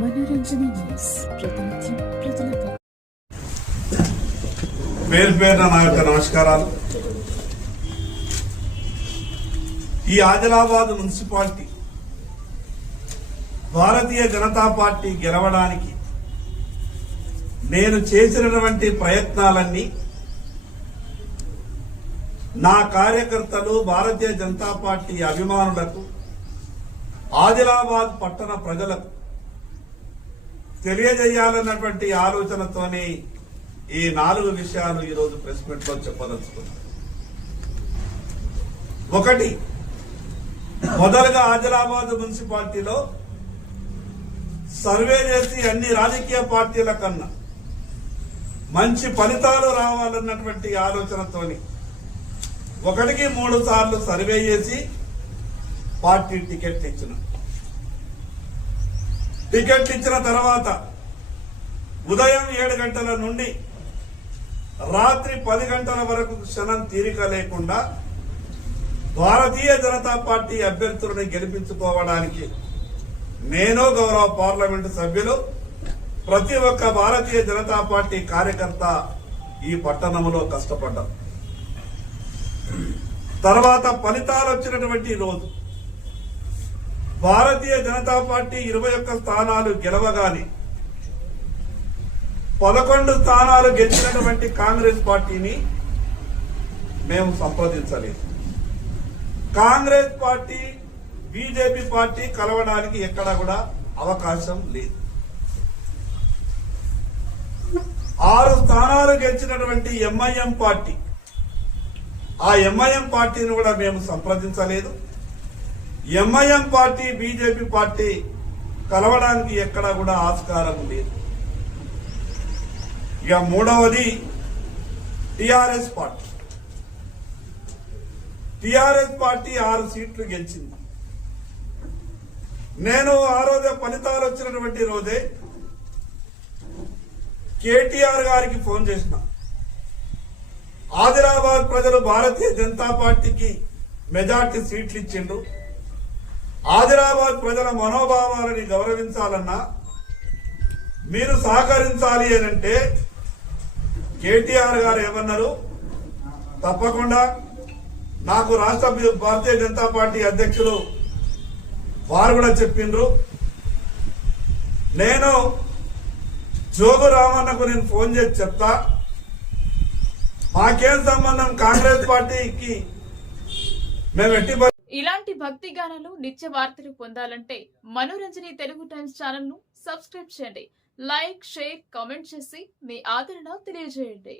మనోరంజన news. ప్రతినిత్యం పేరు పేరున నా యొక్క నమస్కారాలు. ఈ ఆదిలాబాద్ మున్సిపాలిటీ భారతీయ జనతా పార్టీ గెలవడానికి నేను చేసినటువంటి ప్రయత్నాలన్నీ నా కార్యకర్తలు భారతీయ జనతా పార్టీ అభిమానులకు ఆదిలాబాద్ పట్టణ ప్రజలకు తెలియజేయాలన్నటువంటి ఆలోచనతోని ఈ నాలుగు విషయాలు ఈరోజు ప్రెస్ మీట్లో చెప్పదలుచుకున్నాను. ఒకటి మొదలుగా ఆదిలాబాద్ మున్సిపాలిటీలో సర్వే చేసి అన్ని రాజకీయ పార్టీల కన్నా మంచి ఫలితాలు రావాలన్నటువంటి ఆలోచనతోని ఒకటికి మూడు సార్లు సర్వే చేసి పార్టీ టికెట్ ఇచ్చిన. టికెట్ ఇచ్చిన తర్వాత ఉదయం ఏడు గంటల నుండి రాత్రి పది గంటల వరకు క్షణం తీరిక లేకుండా భారతీయ జనతా పార్టీ అభ్యర్థులను గెలిపించుకోవడానికి నేను గౌరవ పార్లమెంటు సభ్యులు ప్రతి ఒక్క భారతీయ జనతా పార్టీ కార్యకర్త ఈ పట్టణంలో కష్టపడ్డాం. తర్వాత ఫలితాలు వచ్చినటువంటి రోజు. భారతీయ జనతా పార్టీ ఇరవై ఒక్క స్థానాలు గెలవగానే పదకొండు స్థానాలు గెలిచినటువంటి కాంగ్రెస్ పార్టీని మేము సంప్రదించలేదు. కాంగ్రెస్ పార్టీ బీజేపీ పార్టీ కలవడానికి ఎక్కడా కూడా అవకాశం లేదు. ఆరు స్థానాలు గెలిచినటువంటి ఎంఐఎం పార్టీ ఆ ఎంఐఎం పార్టీని కూడా మేము సంప్రదించలేదు. ఎంఐఎం పార్టీ బీజేపీ పార్టీ కలవడానికి ఎక్కడా కూడా ఆస్కారం లేదు. ఇక మూడవది టిఆర్ఎస్ పార్టీ. టిఆర్ఎస్ పార్టీ ఆరు సీట్లు గెలిచింది. నేను ఆ రోజే ఫలితాలు వచ్చినటువంటి రోజే కేటీఆర్ గారికి ఫోన్ చేసిన. ఆదిలాబాద్ ప్రజలు భారతీయ జనతా పార్టీకి మెజార్టీ సీట్లు ఇచ్చిండు ఆదిలాబాద్ ప్రజల మనోభావాలని గౌరవించాలన్నా మీరు సహకరించాలి అని అంటే కేటీఆర్ గారు ఏమన్నారు? తప్పకుండా. నాకు రాష్ట్ర భారతీయ జనతా పార్టీ అధ్యక్షులు వారు కూడా చెప్పిండ్రు. నేను జోగు రామన్నకు నేను ఫోన్ చేసి చెప్తా. మాకేం సంబంధం? కాంగ్రెస్ పార్టీకి మేము ఎట్టి ఇలాంటి భక్తి గానాలు నిత్య వార్తలు పొందాలంటే మనోరంజని తెలుగు టైమ్స్ ఛానల్ను సబ్స్క్రైబ్ చేయండి. లైక్ షేర్ కామెంట్ చేసి మీ ఆదరణ తెలియజేయండి.